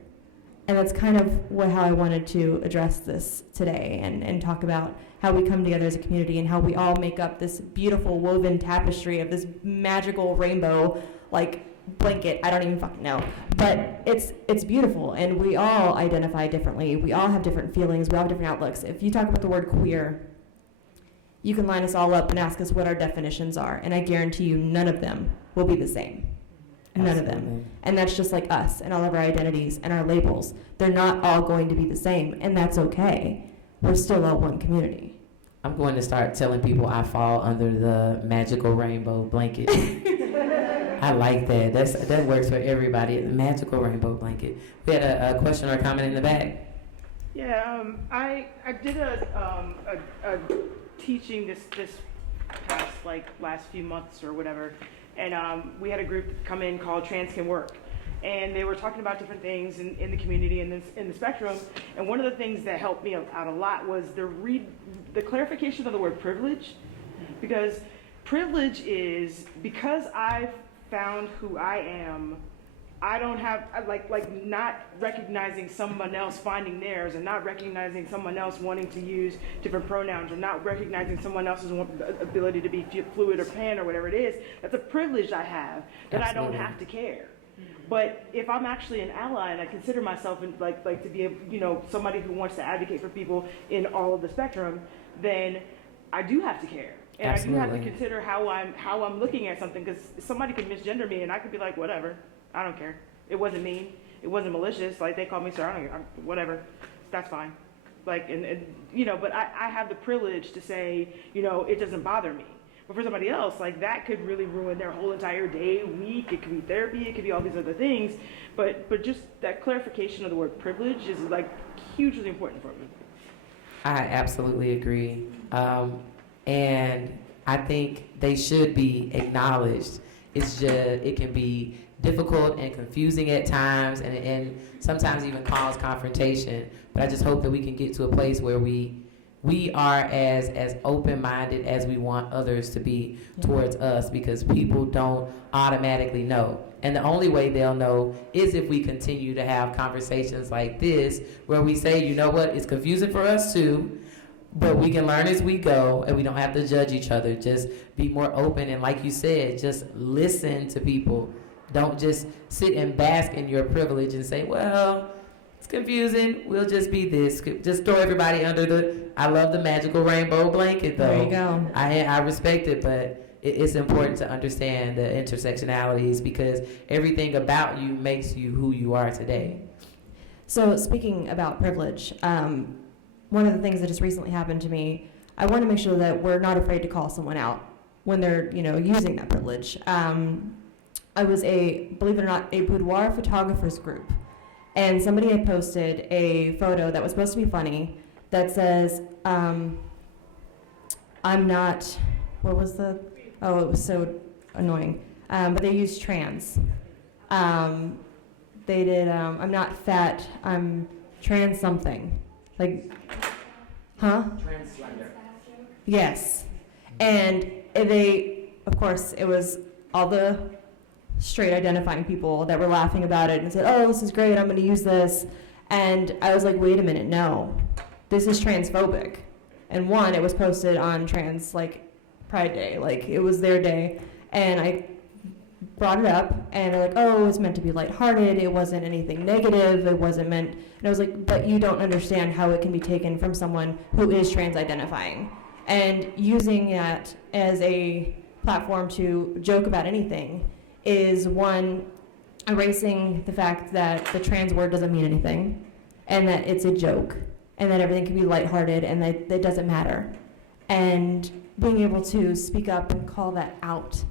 And that's kind of how I wanted to address this today, and talk about how we come together as a community and how we all make up this beautiful woven tapestry of this magical rainbow, like, blanket. I don't even fucking know. But it's beautiful, and we all identify differently. We all have different feelings. We all have different outlooks. If you talk about the word queer, you can line us all up and ask us what our definitions are, and I guarantee you none of them will be the same. None of them. And that's just like us and all of our identities and our labels. They're not all going to be the same, and that's okay. We're still all one community. I'm going to start telling people I fall under the magical rainbow blanket. I like that. That works for everybody. The magical rainbow blanket. We had a question or a comment in the back. Yeah, I did a teaching this past last few months or whatever, and we had a group come in called Trans Can Work, and they were talking about different things in the community and in the spectrum. And one of the things that helped me out a lot was the clarification of the word privilege. Because privilege is, because I've found who I am, I don't have, like not recognizing someone else finding theirs, and not recognizing someone else wanting to use different pronouns, or not recognizing someone else's ability to be fluid or pan or whatever it is. That's a privilege I have, that Absolutely. I don't have to care. But if I'm actually an ally and I consider myself like to be somebody who wants to advocate for people in all of the spectrum, then I do have to care. And Absolutely. I do have to consider how I'm looking at something, because somebody could misgender me and I could be like, whatever, I don't care. It wasn't mean. It wasn't malicious. Like, they called me sir, I don't care. Whatever. That's fine. Like, and but I have the privilege to say, it doesn't bother me. But for somebody else, like, that could really ruin their whole entire day, week. It could be therapy. It could be all these other things. But just that clarification of the word privilege is, like, hugely important for me. I absolutely agree. And I think they should be acknowledged. It's just, it can be difficult and confusing at times, and sometimes even cause confrontation. But I just hope that we can get to a place where we are as open-minded as we want others to be towards us, because people don't automatically know. And the only way they'll know is if we continue to have conversations like this, where we say, you know what, it's confusing for us too, but we can learn as we go, and we don't have to judge each other. Just be more open, and like you said, just listen to people. Don't just sit and bask in your privilege and say, well, it's confusing, we'll just be this. Just throw everybody under I love the magical rainbow blanket, though. There you go. I respect it, but it's important to understand the intersectionalities, because everything about you makes you who you are today. So speaking about privilege, one of the things that just recently happened to me, I want to make sure that we're not afraid to call someone out when they're, using that privilege. I was believe it or not, a boudoir photographers group. And somebody had posted a photo that was supposed to be funny that says, I'm not, it was so annoying. But they used trans. They did, I'm not fat, I'm trans something. Like, huh? Trans slender. Yes. And they, of course, it was all the straight identifying people that were laughing about it and said, oh, this is great, I'm going to use this. And I was like, wait a minute, no. This is transphobic. And one, it was posted on trans, Pride Day. It was their day. And I brought it up, and they're like, oh, it's meant to be lighthearted. It wasn't anything negative. It wasn't meant. And I was like, but you don't understand how it can be taken from someone who is trans identifying. And using that as a platform to joke about anything is, one, erasing the fact that the trans word doesn't mean anything, and that it's a joke, and that everything can be lighthearted, and that it doesn't matter. And being able to speak up and call that out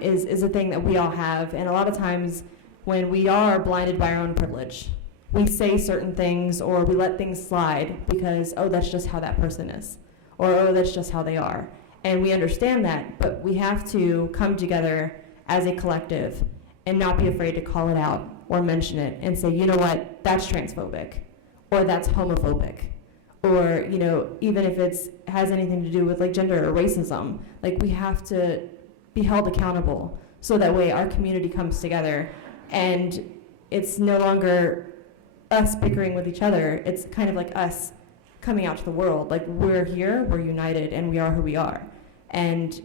is a thing that we all have. And a lot of times when we are blinded by our own privilege, we say certain things, or we let things slide because, oh, that's just how that person is, or oh, that's just how they are. And we understand that, but we have to come together as a collective and not be afraid to call it out or mention it and say, you know what, that's transphobic, or that's homophobic, or, even if it has anything to do with gender or racism, we have to be held accountable, so that way our community comes together and it's no longer us bickering with each other. It's kind of like us coming out to the world. We're here, we're united, and we are who we are. And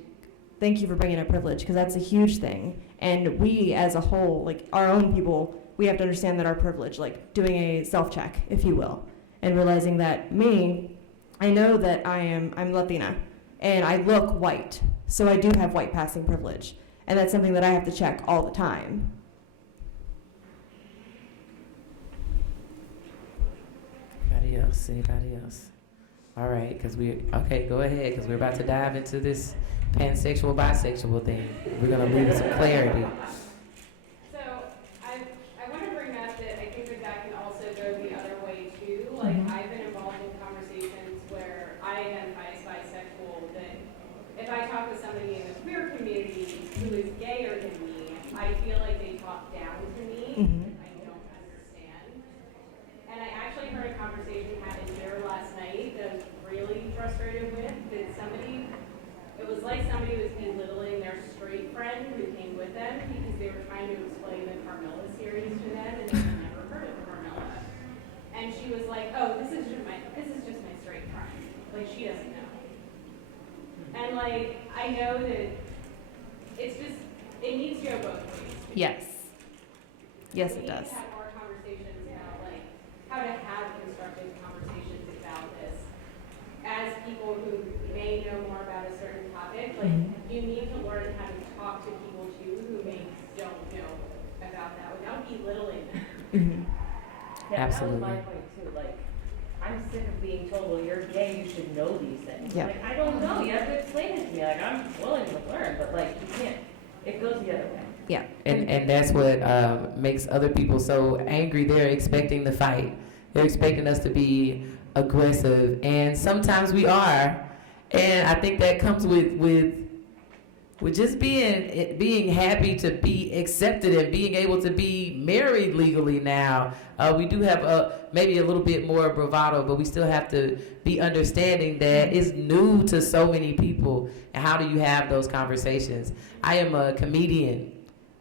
thank you for bringing up privilege, because that's a huge thing. And we as a whole, our own people, we have to understand that our privilege, doing a self-check, if you will, and realizing that I know that I'm Latina, and I look white, so I do have white passing privilege. And that's something that I have to check all the time. Anybody else? All right, okay, go ahead, because we're about to dive into this pansexual, bisexual thing. We're going to leave with some clarity. So I want to bring up that I think that can also go the other way too. I've been involved in conversations where I identify as bisexual, that if I talk with somebody in the queer community who is gayer than me, I feel like they talk down to me. I don't understand. And I actually heard a conversation happen here last night that I was really frustrated with. That somebody, it like, I know that it's just, it needs to go both ways. Yes. Yes, We it need does. to have more conversations about like how to have constructive conversations about this. As people who may know more about a certain topic, like you need to learn how to talk to people too who may don't know about that without belittling them. Mm-hmm. Yeah, Absolutely. that was my point too. Like, I'm sick of being told, well, you're gay, you should know these things. Yeah. Like, I don't know. You have to explain it to me. Like, I'm willing to learn, but like, you can't. It goes the other way. Yeah. And that's what makes other people so angry. They're expecting the fight. They're expecting us to be aggressive, and sometimes we are. And I think that comes with just being happy to be accepted and being able to be married legally now. We do have maybe a little bit more bravado, but we still have to be understanding that it's new to so many people. And how do you have those conversations? I am a comedian,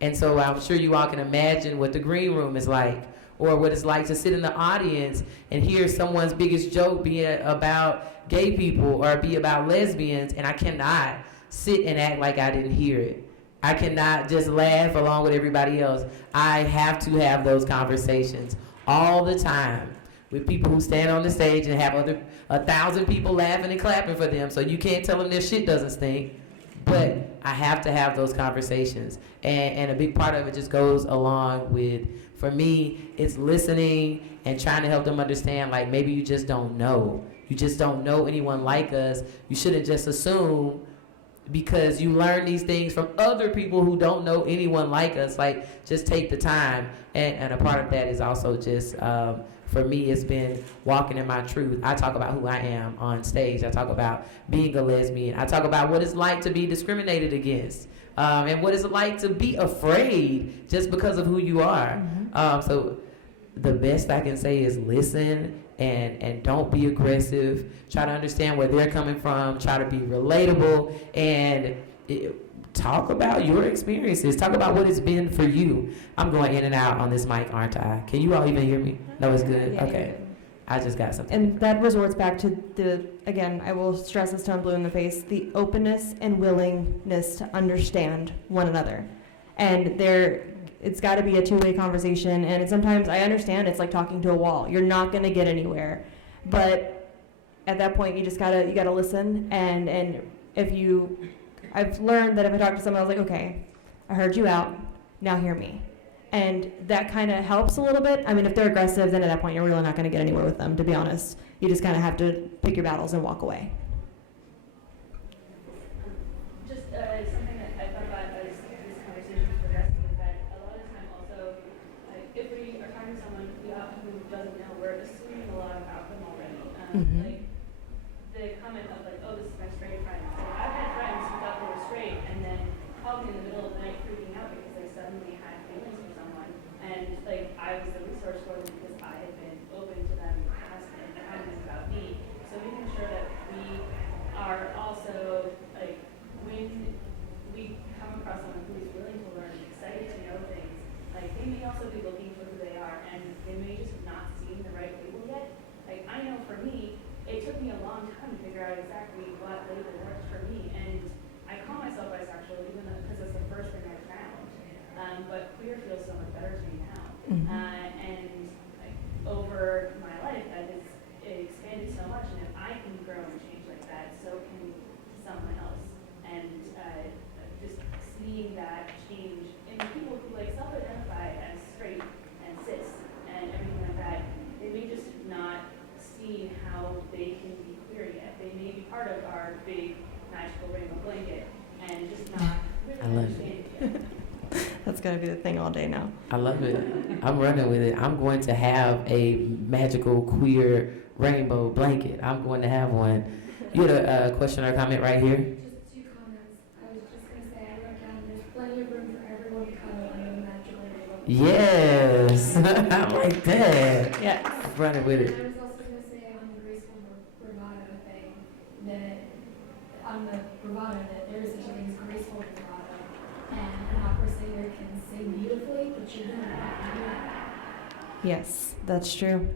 and so I'm sure you all can imagine what the green room is like, or what it's like to sit in the audience and hear someone's biggest joke be about gay people or be about lesbians, and I cannot sit and act like I didn't hear it. I cannot just laugh along with everybody else. I have to have those conversations all the time with people who stand on the stage and have 1,000 people laughing and clapping for them, so you can't tell them their shit doesn't stink. But I have to have those conversations. And a big part of it just goes along with, for me, it's listening and trying to help them understand, like, maybe you just don't know. You just don't know anyone like us. You shouldn't just assume because you learn these things from other people who don't know anyone like us. Like, just take the time. And a part of that is also just, for me, it's been walking in my truth. I talk about who I am on stage. I talk about being a lesbian. I talk about what it's like to be discriminated against, and what it's like to be afraid just because of who you are. So the best I can say is listen and don't be aggressive. Try to understand where they're coming from. Try to be relatable and talk about your experiences. Talk about what it's been for you. I'm going in and out on this mic, aren't I? Can you all even hear me? No, it's good? Yeah, okay. I just got something. And that resorts back to again, I will stress this till I'm blue in the face, the openness and willingness to understand one another. And it's got to be a two-way conversation. And sometimes I understand it's like talking to a wall. You're not going to get anywhere. But at that point, you gotta listen. And I've learned that if I talk to someone, I was like, okay, I heard you out, now hear me. And that kind of helps a little bit. I mean, if they're aggressive, then at that point, you're really not going to get anywhere with them, to be honest. You just kind of have to pick your battles and walk away. Just something that I thought about as this conversation is progressing is that a lot of the time also, like, if we are talking to someone who doesn't know, we're assuming a lot about them already. Like the comment of like, oh, this is my straight friend. So I've had friends who thought they were straight and then called me in the middle of the night freaking out because they suddenly had feelings for someone. And like I was the resource for them because I had been open to them asking comments about me. So making sure that we are also like when we come across someone who is willing to learn, excited to know things, like they may also be looking for who they are and they may just not seen the right label yet. Like I know for me, it took me a long time to figure out exactly what label works for me, and I call myself bisexual even because it's the first thing I found. But queer feels so much better to me now. And like, over my life, that has expanded so much, and if I can grow and change like that, so can someone else. And just seeing that change in people who like self-identify as straight and cis and everything like that, they may just not see how they can be queer yet. They may be part of our big magical rainbow blanket and just not really I love understand it yet. That's going to be the thing all day now. I love it. I'm running with it. I'm going to have a magical queer rainbow blanket. I'm going to have one. You had a question or comment right here? Just two comments. I was just going to say, I wrote down there's plenty of room for everyone to cuddle under the magical rainbow. Yes. I like that. Yes. I'm running with it. And I was also going to say on the graceful bravado thing, that there is such a thing as graceful bravado, and an opera singer can sing beautifully, but you're going to have to do that. Yes, that's true.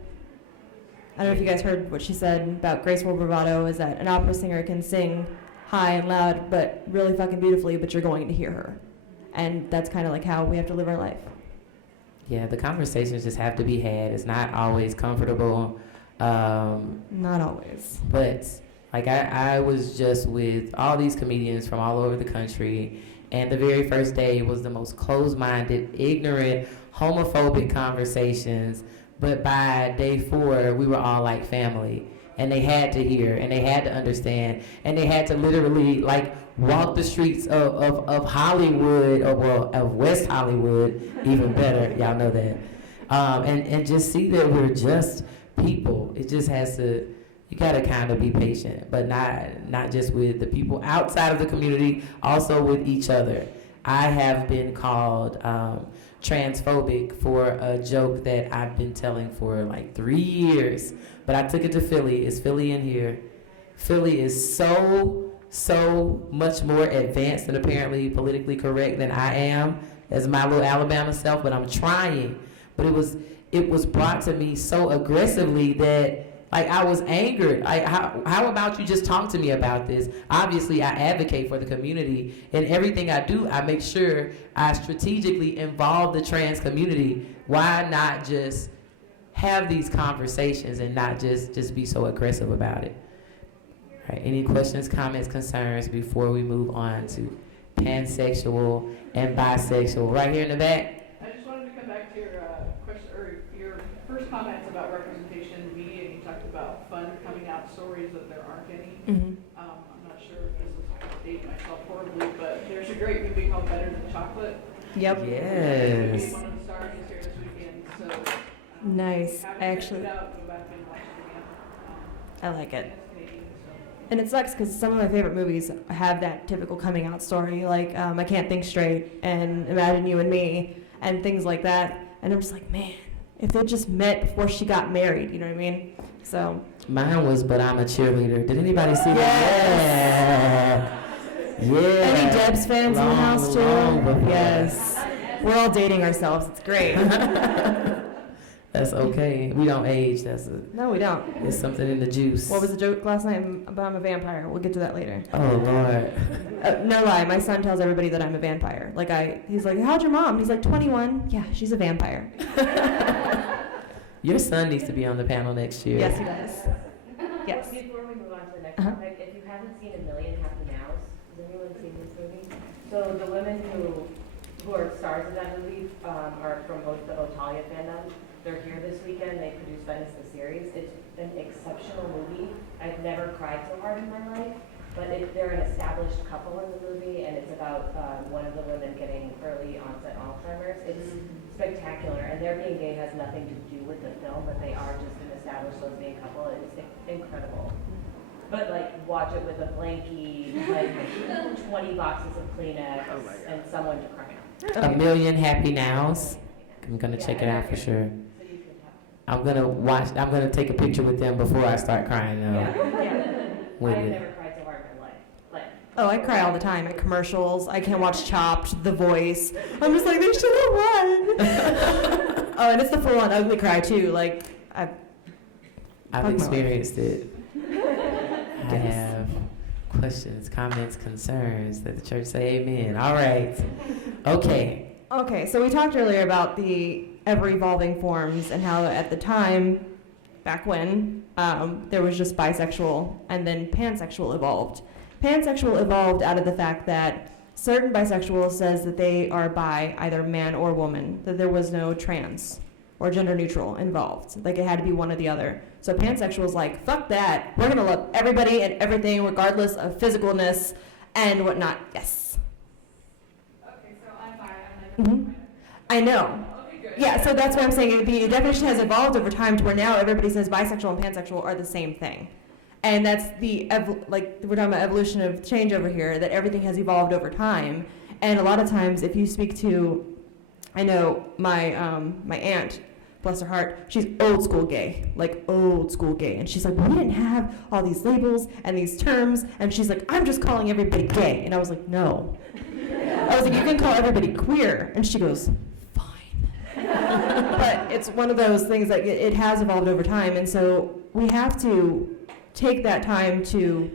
I don't know if you guys heard what she said about graceful bravado, is that an opera singer can sing high and loud, but really fucking beautifully, but you're going to hear her. And that's kind of like how we have to live our life. Yeah, the conversations just have to be had. It's not always comfortable. Not always. But like I was just with all these comedians from all over the country, and the very first day was the most closed-minded, ignorant, homophobic conversations. But by day 4, we were all like family. And they had to hear, and they had to understand, and they had to literally like walk the streets of Hollywood, or well, of West Hollywood, even better, y'all know that, and just see that we're just people. It just has to, you gotta kind of be patient, but not just with the people outside of the community, also with each other. I have been called transphobic for a joke that I've been telling for like 3 years, but I took it to Philly. Is Philly in here? Philly is so much more advanced and apparently politically correct than I am as my little Alabama self, but I'm trying. But it was brought to me so aggressively that like I was angered. Like, how about you just talk to me about this? Obviously, I advocate for the community. In everything I do, I make sure I strategically involve the trans community. Why not just have these conversations and not just be so aggressive about it? All right, any questions, comments, concerns before we move on to pansexual and bisexual? Right here in the back. I just wanted to come back to your question, or your first comments about representation in the media, and you talked about fun coming out stories that there aren't any. Mm-hmm. I'm not sure if this is dating myself horribly, but there's a great movie called Better Than Chocolate. Yep. Yes. One of the stars is here this weekend, so Nice. haven't Actually, checked it out, go back and watch it again. I like it. It's Canadian, so. And it sucks because some of my favorite movies have that typical coming out story, like I Can't Think Straight and Imagine You and Me and things like that. And I'm just like, man, if they just met before she got married, you know what I mean? So. Mine was But I'm a Cheerleader. Did anybody see Yes. that? Yeah. Any Debs fans in the house too? Long. Yes. We're all dating ourselves. It's great. That's okay. We don't age. No, we don't. It's something in the juice. What was the joke last night about I'm a vampire? We'll get to that later. Oh, Lord. No lie, my son tells everybody that I'm a vampire. He's like, how'd your mom? He's like, 21. Yeah, she's a vampire. Your son needs to be on the panel next year. Yes, he does. Yes. Before we move on to the next topic, if you haven't seen A Million Happy Nows, has anyone seen this movie? So the women who are stars in that movie are from the Otalia fandom. They're here this weekend. They produced Venice the series. It's an exceptional movie. I've never cried so hard in my life, but they're an established couple in the movie, and it's about one of the women getting early onset Alzheimer's. It's spectacular, and their being gay has nothing to do with the film, but they are just an established lesbian couple. It's incredible. But watch it with a blankie, 20 boxes of Kleenex, and someone to cry out. A Million Happy Nows. I'm gonna check it out for sure. I'm gonna take a picture with them before I start crying though. I've never cried so hard in my life. Oh, I cry all the time at commercials. I can't watch Chopped, The Voice. I'm just like, they should have won. Oh, and it's the full-on ugly cry too. I've experienced it. I have questions, comments, concerns. Let the church say amen. All right. Okay, so we talked earlier about the ever-evolving forms and how at the time, back when, there was just bisexual and then pansexual evolved. Pansexual evolved out of the fact that certain bisexuals says that they are bi, either man or woman, that there was no trans or gender neutral involved. It had to be one or the other. So pansexual is like, fuck that. We're gonna love everybody and everything regardless of physicalness and whatnot. Yes. Okay, so I'm bi. I'm like, Mm-hmm. I know. okay, good. Yeah, so that's why I'm saying the definition has evolved over time to where now everybody says bisexual and pansexual are the same thing. And that's we're talking about evolution of change over here, that everything has evolved over time. And a lot of times if you speak to, I know my my aunt, bless her heart, she's old school gay. And she's like, well, we didn't have all these labels and these terms. And she's like, I'm just calling everybody gay. And I was like, no. I was like, you can call everybody queer. And she goes, fine. But it's one of those things that it has evolved over time. And so we have to take that time to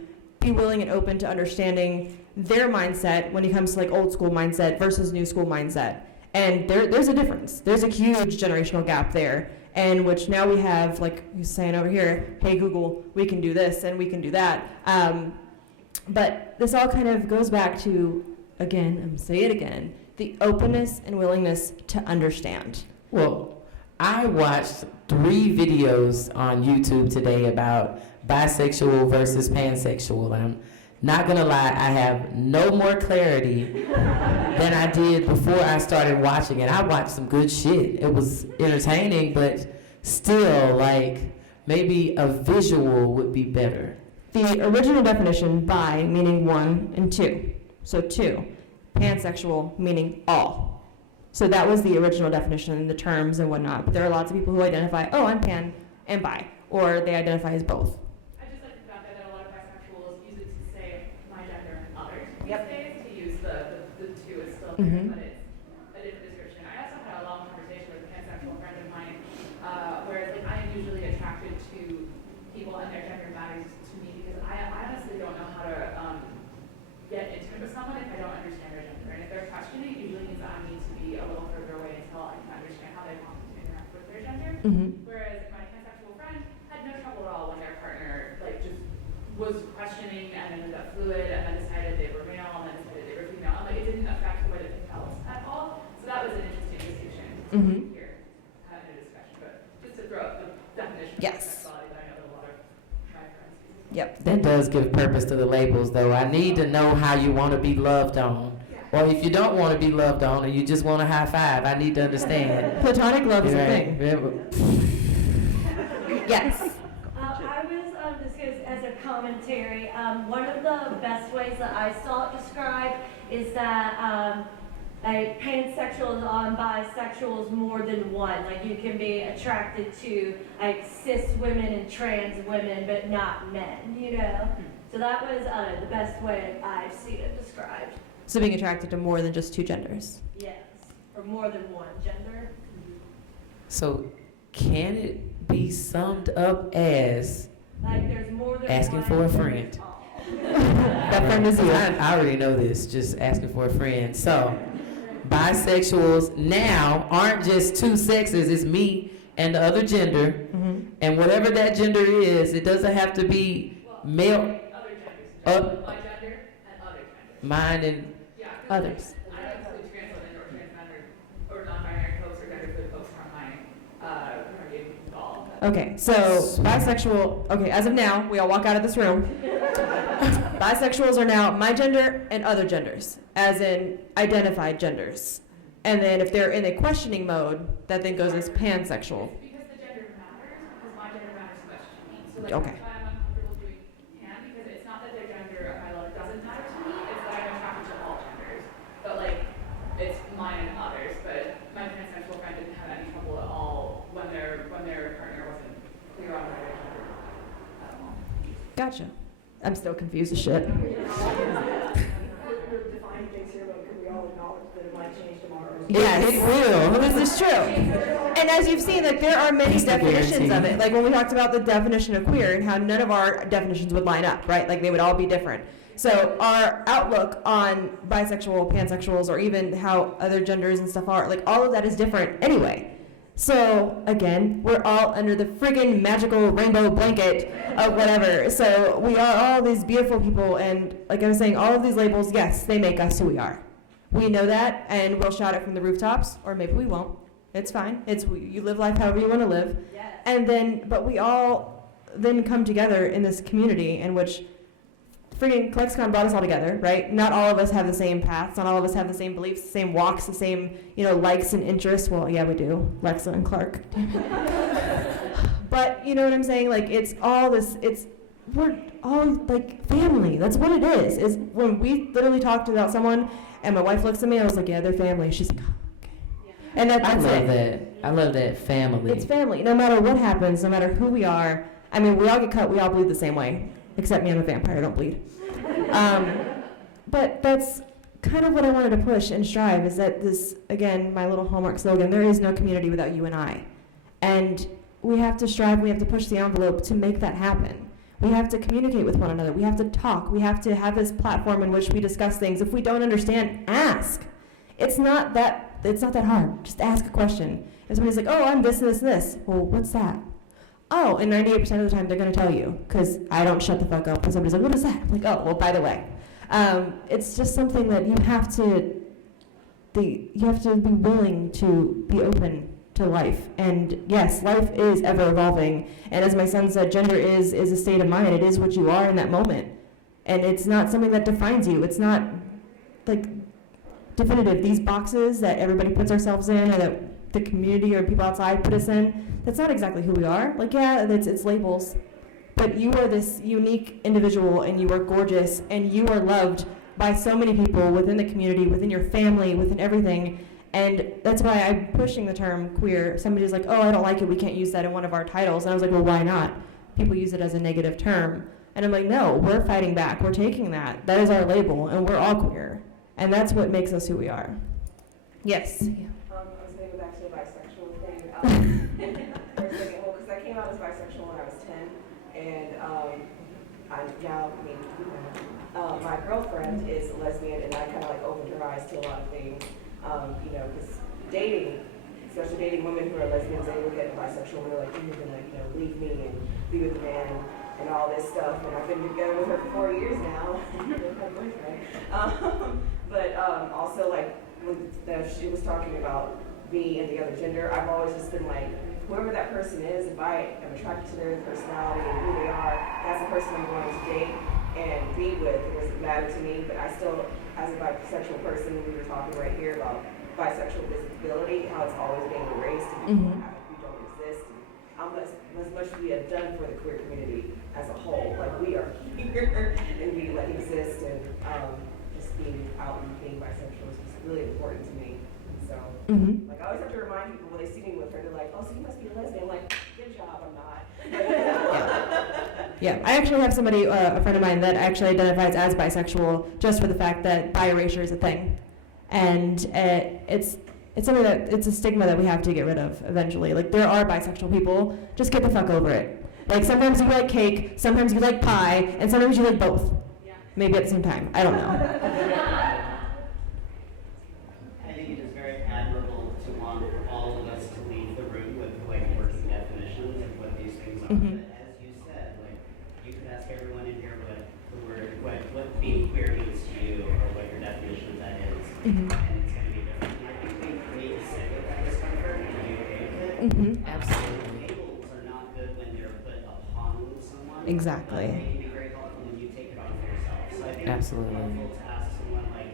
be willing and open to understanding their mindset when it comes to like old school mindset versus new school mindset. And there's a difference. There's a huge generational gap there, and which now we have, like you're saying over here, hey Google, we can do this and we can do that. But this all kind of goes back to, again, I'm gonna say it again, the openness and willingness to understand. Well, I watched 3 videos on YouTube today about bisexual versus pansexual. I'm not gonna lie, I have no more clarity than I did before I started watching it. I watched some good shit. It was entertaining, but still, like, maybe a visual would be better. The original definition, bi meaning one and two. So two. Pansexual meaning all. So that was the original definition, the terms and whatnot. But there are lots of people who identify, oh, I'm pan and bi, or they identify as both. I just like the fact that a lot of bisexuals use it to say my gender and others these Yep. days. To use the two is still Mhm. but it's a different description. I also had a long conversation with a pansexual friend of mine, whereas like I am usually attracted to people and their gender matters to me because I honestly don't know how to get intimate with someone if I don't understand their gender. And if they're questioning, it usually means that I need to be a little further away until I can understand how they want to interact with their gender. Mm-hmm. Whereas my pansexual friend had no trouble at all when their partner like just was questioning and then got fluid and then decided they were male and then decided they were female. And like it didn't affect the way that they felt at all. So that was an interesting distinction Mhm. here in a discussion. But just to throw out the definition Yes. of sexuality that I know that a lot of my friends use. Yep. That does give purpose to the labels, though. I need to know how you want to be loved on. Or if you don't want to be loved on and you just want a high five, I need to understand. Platonic love is a Right. thing. Yes. I was just as a commentary. One of the best ways that I saw it described is that a pansexual and bisexual is more than one. Like you can be attracted to like cis women and trans women, but not men. You know. So that was the best way I've seen it described. So being attracted to more than just two genders. Yes, or more than one gender. So can it be summed up as Like there's more than asking one for a gender friend? at all. That friend is you. I already know this, just asking for a friend. So bisexuals now aren't just two sexes, it's me and the other gender. Mm-hmm. And whatever that gender is, it doesn't have to be male, Other genders. My gender and other genders. mine and Yeah. Others. I don't include trans women or transgender or non-binary folks or gender fluid folks from my current involved. Okay, so bisexual, okay, as of now, we all walk out of this room. Bisexuals are now my gender and other genders, as in identified genders. And then if they're in a questioning mode, that then goes as pansexual. It's because the gender matters, because my gender matters so much to me. So like Okay. that's why I'm uncomfortable doing pan, because it's not that their gender of my love doesn't matter to me, it's that I'm attracted to all genders. But like, it's mine and others, but my pansexual friend didn't have any trouble at all when their partner wasn't clear on their gender at all. Gotcha. I'm still confused as shit. We're defining things here, but can we all acknowledge that it might change tomorrow? Yes, it will. This is true. And as you've seen, like there are many That's the definitions of guarantee. it. Like when we talked about the definition of queer and how none of our definitions would line up, right? Like they would all be different. So our outlook on bisexual, pansexuals, or even how other genders and stuff are, like all of that is different anyway. So again, we're all under the friggin' magical rainbow blanket of whatever. So we are all these beautiful people, and like I was saying, all of these labels, yes, they make us who we are. We know that, and we'll shout it from the rooftops, or maybe we won't. It's fine. You live life however you want to live. Yes. And then, but we all then come together in this community in which freaking ClexaCon brought us all together, right? Not all of us have the same paths. Not all of us have the same beliefs, the same walks, the same, likes and interests. Well, yeah, we do. Lexa and Clark. But you know what I'm saying? Like, it's all this, we're all like family. That's what it is. Is when we literally talked about someone and my wife looks at me, I was like, yeah, they're family. She's like, oh, okay. And that's I love it. that. I love that family. It's family. No matter what happens, no matter who we are. I mean, we all get cut. We all bleed the same way. Except me, I'm a vampire. I don't bleed. But that's kind of what I wanted to push and strive is that this, again, my little hallmark slogan, there is no community without you and I. And we have to strive, we have to push the envelope to make that happen. We have to communicate with one another. We have to talk. We have to have this platform in which we discuss things. If we don't understand, ask. It's not that hard. Just ask a question. If somebody's like, oh, I'm this, this, this. Well, what's that? Oh, and 98% of the time they're going to tell you, because I don't shut the fuck up when somebody's like, what is that? I'm like, oh, well, by the way. It's just something that you have to be willing to be open to life. And yes, life is ever evolving. And as my son said, gender is a state of mind. It is what you are in that moment. And it's not something that defines you. It's not like definitive. These boxes that everybody puts ourselves in, or that the community or people outside put us in, that's not exactly who we are. Like, yeah, it's labels. But you are this unique individual, and you are gorgeous, and you are loved by so many people within the community, within your family, within everything. And that's why I'm pushing the term queer. Somebody's like, oh, I don't like it. We can't use that in one of our titles. And I was like, well, why not? People use it as a negative term. And I'm like, no, we're fighting back. We're taking that. That is our label, and we're all queer. And that's what makes us who we are. Yes? I was going to go back to the bisexual thing. For a second, well, because I came out as bisexual when I was 10. And my girlfriend is a lesbian, and I kind of like opened her eyes to a lot of things. Because dating, especially dating women who are lesbians, they look at bisexual and they're like, you're gonna, leave me and be with a man and all this stuff. And I've been together with her for 4 years now. My boyfriend. But also, like, when she was talking about me and the other gender, I've always just been like, whoever that person is, if I am attracted to their personality and who they are, that's the person I'm going to date and be with. It doesn't matter to me, but I still, as a bisexual person, we were talking right here about bisexual visibility, how it's always being erased and people who don't exist. And how much we have done for the queer community as a whole. Like, we are here and we like exist, and just being out and being bisexual is just really important to me. And so, like, I always have to remind people when they see me with her, they're like, oh, so you must be a lesbian. I'm like, good job, I'm not. Yeah, I actually have somebody, a friend of mine, that actually identifies as bisexual just for the fact that bi erasure is a thing. And it's something that, it's a stigma that we have to get rid of eventually. Like, there are bisexual people, just get the fuck over it. Like, sometimes you like cake, sometimes you like pie, and sometimes you like both. Maybe at the same time, I don't know. I think it is very admirable to want all of us to leave the room with like working definitions of what these things are. But as you said, like, you could ask everyone in here what being queer means to you, or what your definition of that is, and it's going to be different. And I think we need to sit with that discomfort and be okay with it. Absolutely. Labels are not good when they're put upon someone. Exactly. They can be very helpful when you take it on for yourself. So I think Absolutely. it's helpful to ask someone like,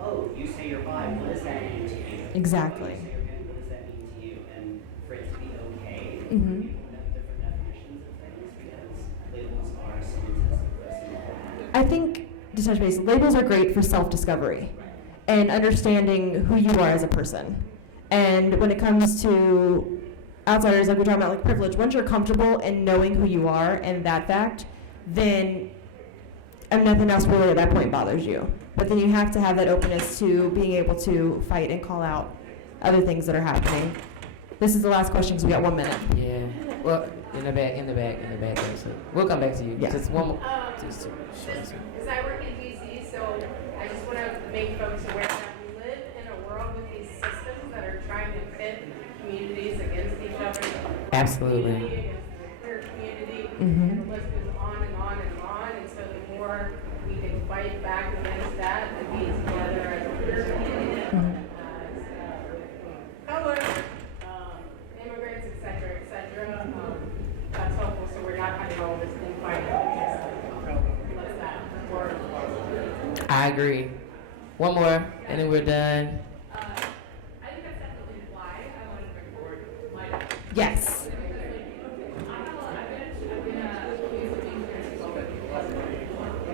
oh, you say you're bi, what does that mean to you? Exactly. You say you're gay, what does that mean to you? And for it to be okay for people to have different definitions of things, because labels are so intensive. I think, to touch base, labels are great for self-discovery and understanding who you are as a person. And when it comes to outsiders, like we're talking about, like privilege, once you're comfortable in knowing who you are and that fact, then nothing else really at that point bothers you. But then you have to have that openness to being able to fight and call out other things that are happening. This is the last question because we got 1 minute. Yeah. Well, in the back. So we'll come back to you. Yeah. Just one more. Because I work in DC, so I just want to make folks aware that we live in a world with these systems that are trying to pit communities against each other. Absolutely. Community against the queer community, and the list goes on and on and on. And so the more we can fight back against that and be together as a queer community, color, immigrants, etc., that's helpful. So we're not having all this infighting. Let that work. I agree. One more, and then we're done. I think that's definitely why I wanted to bring forward my. Yes.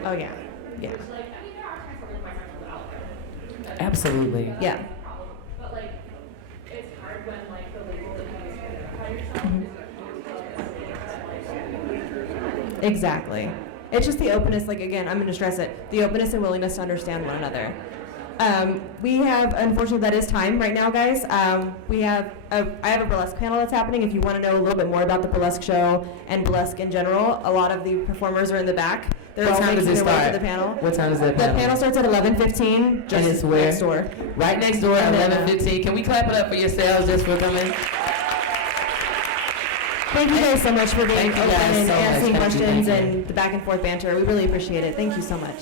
Oh, yeah. Yeah. Absolutely. Yeah. But like, it's hard when like the label that you use to identify yourself is Exactly. It's just the openness, like, again, I'm going to stress it, the openness and willingness to understand one another. We have, unfortunately, that is time right now, guys. I have a burlesque panel that's happening. If you want to know a little bit more about the burlesque show and burlesque in general, a lot of the performers are in the back. They're What all time making does it their way start? to the panel. What time is that The panel? panel starts at 11:15, just it's where? next door. Right next door at And then, 11:15. Can we clap it up for yourselves just for coming? Thank you guys so much for being Thank you open guys and so much. asking Thank you, questions thank you. and the back and forth banter. We really appreciate it. Thank you so much.